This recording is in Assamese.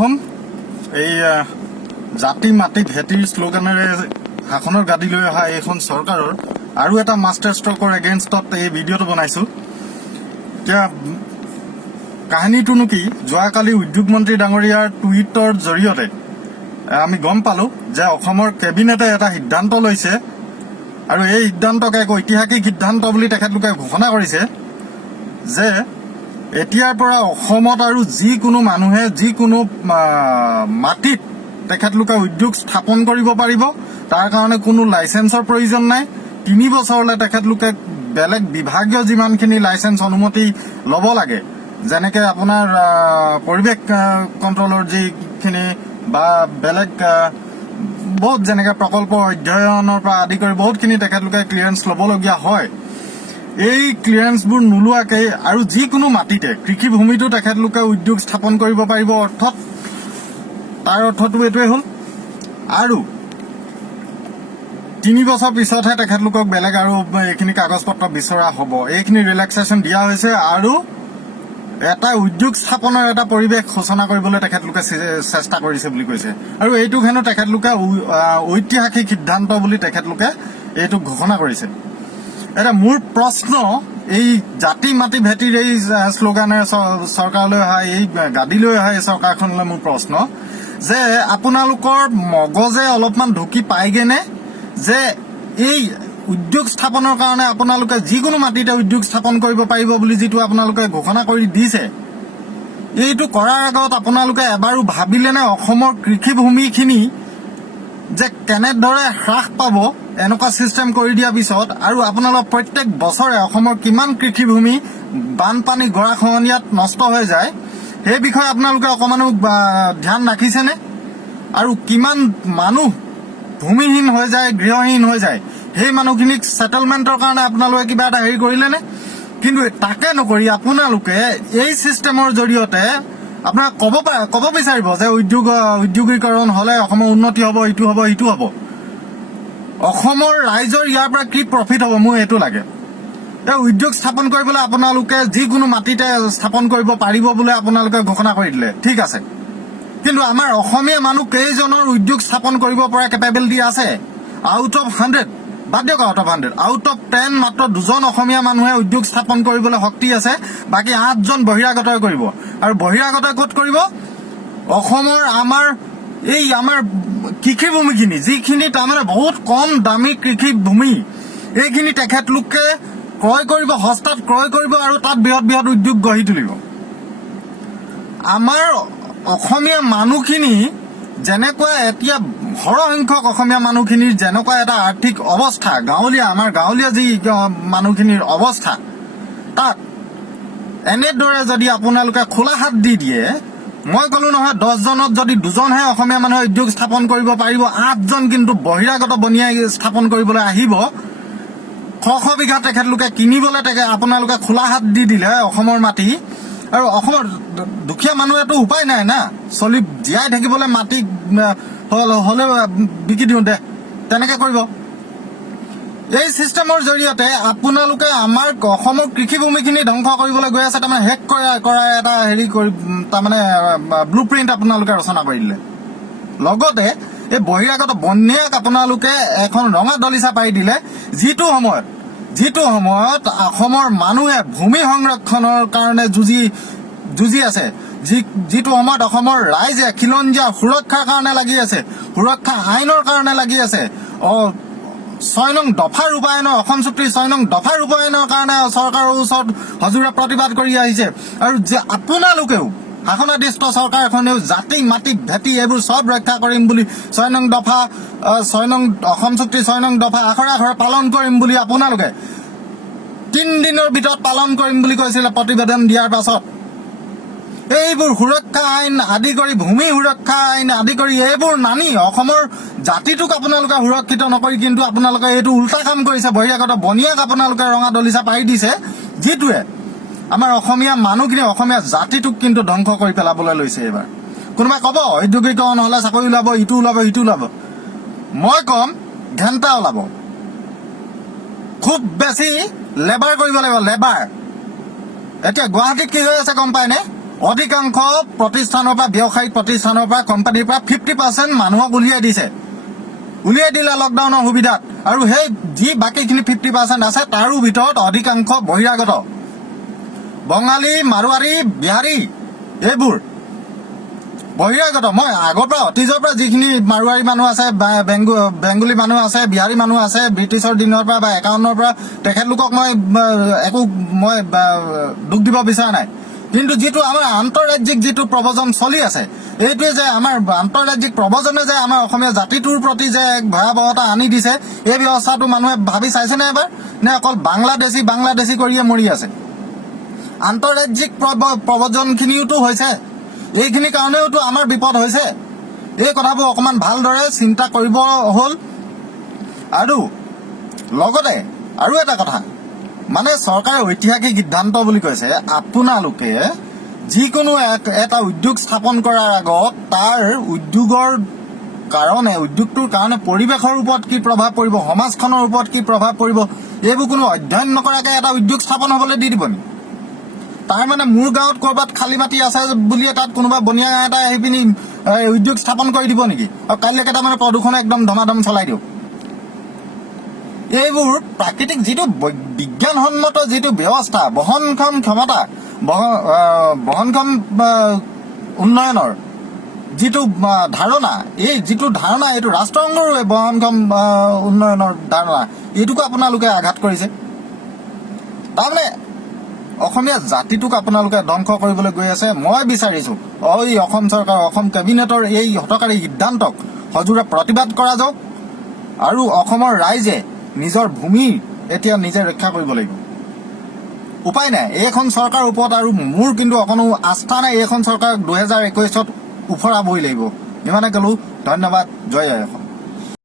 প্ৰথম এই জাতি মাটি ভেটিৰ শ্লোগানেৰে শাসনৰ গাদী লৈ অহা এইখন চৰকাৰৰ আৰু এটা মাষ্টাৰ ষ্ট্ৰকৰ এগেইনষ্টত এই ভিডিঅ'টো বনাইছোঁ। এতিয়া কাহিনীটোনো কি, যোৱাকালি উদ্যোগ মন্ত্ৰী ডাঙৰীয়াৰ টুইটৰ জৰিয়তে আমি গম পালোঁ যে অসমৰ কেবিনেটে এটা সিদ্ধান্ত লৈছে আৰু এই সিদ্ধান্তক এক ঐতিহাসিক সিদ্ধান্ত বুলি তেখেতলোকে ঘোষণা কৰিছে যে এতিয়াৰ পৰা অসমত আৰু যিকোনো মানুহে যিকোনো মাটিত তেখেতলোকে উদ্যোগ স্থাপন কৰিব পাৰিব। তাৰ কাৰণে কোনো লাইচেন্সৰ প্ৰয়োজন নাই। 3 বছৰলৈ তেখেতলোকে বেলেগ বিভাগীয় যিমানখিনি লাইচেন্স অনুমতি ল'ব লাগে, যেনেকৈ আপোনাৰ পৰিৱেশ কণ্ট্ৰলৰ যিখিনি বা বেলেগ বহুত যেনেকৈ প্ৰকল্প অধ্যয়নৰ পৰা আদি কৰি বহুতখিনি তেখেতলোকে ক্লিয়াৰেন্স ল'বলগীয়া হয়। এই ক্লিয়াৰেন্সবোৰ নোলোৱাকৈ আৰু যিকোনো মাটিতে কৃষিভূমিতো তেখেতলোকে উদ্যোগ স্থাপন কৰিব পাৰিব। অৰ্থাৎ তাৰ অৰ্থটো এইটোৱে হ'ল, আৰু 3 বছৰ পিছতহে তেখেতলোকক বেলেগ আৰু এইখিনি কাগজ পত্ৰ বিচৰা হ'ব। এইখিনি ৰিলেক্সেশ্যন দিয়া হৈছে আৰু এটা উদ্যোগ স্থাপনৰ এটা পৰিৱেশ সূচনা কৰিবলৈ তেখেতলোকে চেষ্টা কৰিছে বুলি কৈছে। আৰু এইটোক হেনো তেখেতলোকে ঐতিহাসিক সিদ্ধান্ত বুলি তেখেতলোকে এইটোক ঘোষণা কৰিছে। এতিয়া মোৰ প্ৰশ্ন, এই জাতি মাটি ভেটিৰ এই শ্লোগানেৰে চৰকাৰলৈ অহা এই গাদী লৈ অহা এই চৰকাৰখনলৈ মোৰ প্ৰশ্ন যে আপোনালোকৰ মগজে অলপমান ঢুকি পায়গেনে যে এই উদ্যোগ স্থাপনৰ কাৰণে আপোনালোকে যিকোনো মাটিতে উদ্যোগ স্থাপন কৰিব পাৰিব বুলি যিটো আপোনালোকে ঘোষণা কৰি দিছে, এইটো কৰাৰ আগত আপোনালোকে এবাৰো ভাবিলেনে অসমৰ কৃষিভূমিখিনি যে কেনেদৰে হ্ৰাস পাব এনেকুৱা চিষ্টেম কৰি দিয়াৰ পিছত, আৰু আপোনালোক প্ৰত্যেক বছৰে অসমৰ কিমান কৃষিভূমি বানপানী গৰাখহনীয়াত নষ্ট হৈ যায় সেই বিষয়ে আপোনালোকে অকণমানো ধ্যান ৰাখিছেনে? আৰু কিমান মানুহ ভূমিহীন হৈ যায়, গৃহহীন হৈ যায়, সেই মানুহখিনিক ছেটেলমেণ্টৰ কাৰণে আপোনালোকে কিবা এটা হেৰি কৰিলেনে? কিন্তু তাকে নকৰি আপোনালোকে এই ছিষ্টেমৰ জৰিয়তে আপোনাক ক'ব বিচাৰিব যে উদ্যোগীকৰণ হ'লে অসমৰ উন্নতি হ'ব, ইটো হ'ব, সিটো হ'ব। অসমৰ ৰাইজৰ ইয়াৰ পৰা কি প্ৰফিট হ'ব মোৰ এইটো লাগে। এই উদ্যোগ স্থাপন কৰিবলৈ আপোনালোকে যিকোনো মাটিতে স্থাপন কৰিব পাৰিব বুলি আপোনালোকে ঘোষণা কৰি দিলে, ঠিক আছে। কিন্তু আমাৰ অসমীয়া মানুহ কেইজনৰ উদ্যোগ স্থাপন কৰিব পৰা কেপেবিলিটি আছে? আউট অফ 100, বাদ দিয়ক আউট অফ 100, আউট অফ 10 মাত্ৰ 2জন অসমীয়া মানুহে উদ্যোগ স্থাপন কৰিবলৈ শক্তি আছে। বাকী 8জন বহিৰাগতই কৰিব। আৰু বহিৰাগতই ক'ত কৰিব? অসমৰ আমাৰ কৃষিভূমিখিনি, যিখিনি তাৰমানে বহুত কম দামী কৃষিভূমি, এইখিনি তেখেতলোকে ক্ৰয় কৰিব, সস্তাত ক্ৰয় কৰিব আৰু তাত বৃহৎ বৃহৎ উদ্যোগ গঢ়ি তুলিব। আমাৰ অসমীয়া মানুহখিনি যেনেকুৱা এতিয়া সৰহসংখ্যক অসমীয়া মানুহখিনিৰ যেনেকুৱা এটা আৰ্থিক অৱস্থা, আমাৰ গাঁৱলীয়া যি মানুহখিনিৰ অৱস্থা, তাত এনেদৰে যদি আপোনালোকে খোলা হাত দি দিয়ে, মই ক'লোঁ নহয় 10জনত যদি 2জনহে অসমীয়া মানুহে উদ্যোগ স্থাপন কৰিব পাৰিব, 8জন কিন্তু বহিৰাগত বনিয়াই স্থাপন কৰিবলৈ আহিব। শ বিঘা তেখেতলোকে কিনিবলৈ আপোনালোকে খোলা হাত দি দিলে অসমৰ মাটি। আৰু অসমৰ দুখীয়া মানুহেতো উপায় নাই না, জীয়াই থাকিবলৈ মাটি হ'লে বিকি দিওঁ দে, তেনেকৈ কৰিব। এই ছিষ্টেমৰ জৰিয়তে আপোনালোকে আমাৰ অসমৰ কৃষিভূমিখিনি ধ্বংস কৰিবলৈ গৈ আছে, তাৰমানে শেষ কৰাৰ এটা হেৰি কৰি তাৰমানে ব্লু প্ৰিণ্ট আপোনালোকে ৰচনা কৰি দিলে। লগতে এই বহিৰাগত বন্যাক আপোনালোকে এখন ৰঙা দলিচা পাৰি দিলে, যিটো সময়ত অসমৰ মানুহে ভূমি সংৰক্ষণৰ কাৰণে যুঁজি আছে, যিটো সময়ত অসমৰ ৰাইজে খিলঞ্জীয়া সুৰক্ষাৰ কাৰণে লাগি আছে, সুৰক্ষা আইনৰ কাৰণে লাগি আছে, 6 নং দফা ৰূপায়ণৰ, অসম চুক্তিৰ 6 নং দফা ৰূপায়ণৰ কাৰণে চৰকাৰৰ ওচৰত সজোৰে প্ৰতিবাদ কৰি আহিছে। আৰু যে আপোনালোকেও শাসনাধিষ্ঠ চৰকাৰখনেও জাতি মাটি ভেটি এইবোৰ চব ৰক্ষা কৰিম বুলি 6 নং দফা অসম চুক্তিৰ 6 নং দফা আখৰে আখৰে পালন কৰিম বুলি আপোনালোকে 3 দিনৰ ভিতৰত পালন কৰিম বুলি কৈছিলে প্ৰতিবেদন দিয়াৰ পাছত। এইবোৰ সুৰক্ষা আইন আদি কৰি, ভূমি সুৰক্ষা আইন আদি কৰি এইবোৰ নানি অসমৰ জাতিটোক আপোনালোকে সুৰক্ষিত নকৰি কিন্তু আপোনালোকে এইটো উল্টা কাম কৰিছে। বহিৰাগত বনিয়াক আপোনালোকে ৰঙা দলিচা পাৰি দিছে, যিটোৱে আমাৰ অসমীয়া মানুহখিনি, অসমীয়া জাতিটোক কিন্তু ধ্বংস কৰি পেলাবলৈ লৈছে। এইবাৰ কোনোবাই ক'ব উদ্যোগীকৰণ হ'লে চাকৰি ওলাব, ইটো ওলাব, সিটো ওলাব। মই ক'ম ঘেণ্টা ওলাব, খুব বেছি লেবাৰ কৰিব লাগিব, লেবাৰ। এতিয়া গুৱাহাটীত কি হৈ আছে গম পায়নে? অধিকাংশ প্ৰতিষ্ঠানৰ পৰা ব্যৱসায়িক প্ৰতিষ্ঠানৰ পৰা কোম্পানীৰ পৰা 50% মানুহক উলিয়াই দিছে উলিয়াই দিলে লকডাউনৰ সুবিধাত আৰু সেই যি বাকীখিনি 50% আছে তাৰো ভিতৰত অধিকাংশ বহিৰাগত বঙালী মাৰোৱাৰী বিহাৰী এইবোৰ বহিৰাগত মই আগৰ পৰা অতীজৰ পৰা যিখিনি মাৰোৱাৰী মানুহ আছে বেংগলী মানুহ আছে বিহাৰী মানুহ আছে ব্ৰিটিছৰ দিনৰ পৰা বা 51ৰ পৰা তেখেতলোকক মই দুখ দিব বিচৰা নাই কিন্তু যিটো আমাৰ আন্তঃৰাজ্যিক যিটো প্ৰব্ৰজন চলি আছে এইটোৱে যে আমাৰ আন্তঃৰাজ্যিক প্ৰব্ৰজনে যে আমাৰ অসমীয়া জাতিটোৰ প্ৰতি যে এক ভয়াৱহতা আনি দিছে এই ব্যৱস্থাটো মানুহে ভাবি চাইছেনে এবাৰ নে অকল বাংলাদেশী কৰিয়ে মৰি আছে আন্তঃৰাজ্যিক প্ৰব্ৰজনখিনিওতো হৈছে এইখিনি কাৰণেওতো আমাৰ বিপদ হৈছে এই কথাবোৰ অকমান ভালদৰে চিন্তা কৰিব হ'ল আৰু লগতে আৰু এটা কথা মানে চৰকাৰে ঐতিহাসিক সিদ্ধান্ত বুলি কৈছে আপোনালোকে যিকোনো এটা উদ্যোগ স্থাপন কৰাৰ আগত তাৰ উদ্যোগটোৰ কাৰণে পৰিৱেশৰ ওপৰত কি প্ৰভাৱ পৰিব সমাজখনৰ ওপৰত কি প্ৰভাৱ পৰিব এইবোৰ কোনো অধ্যয়ন নকৰাকৈ এটা উদ্যোগ স্থাপন হ'বলৈ দি দিব নেকি তাৰ মানে মোৰ গাঁৱত ক'ৰবাত খালী মাটি আছে বুলিয়ে তাত কোনোবা বনিয়া এটা আহি পিনি উদ্যোগ স্থাপন কৰি দিব নেকি আৰু কাইলৈকে তাৰমানে প্ৰদূষণ একদম ধমাধম চলাই দিওঁ এইবোৰ প্ৰাকৃতিক যিটো বিজ্ঞানসন্মত যিটো ব্যৱস্থা বহনক্ষম ক্ষমতা বহনক্ষম উন্নয়নৰ যিটো ধাৰণা এইটো ৰাষ্ট্ৰসংঘৰ বহনক্ষম উন্নয়নৰ ধাৰণা এইটোকো আপোনালোকে আঘাত কৰিছে তাৰমানে অসমীয়া জাতিটোক আপোনালোকে ধ্বংস কৰিবলৈ গৈ আছে মই বিচাৰিছো অসম চৰকাৰ অসম কেবিনেটৰ এই হঠকাৰী সিদ্ধান্তক সজোৰে প্ৰতিবাদ কৰা যাওক আৰু অসমৰ ৰাইজে নিজৰ ভূমি এতিয়া নিজে ৰক্ষা কৰিব লাগিব উপায় নাই এইখন চৰকাৰৰ ওপৰত আৰু মোৰ কিন্তু অকণো আস্থা নাই এইখন চৰকাৰক 2021ত উফৰাবই লাগিব ইমানে ক'লো ধন্যবাদ জয় অসম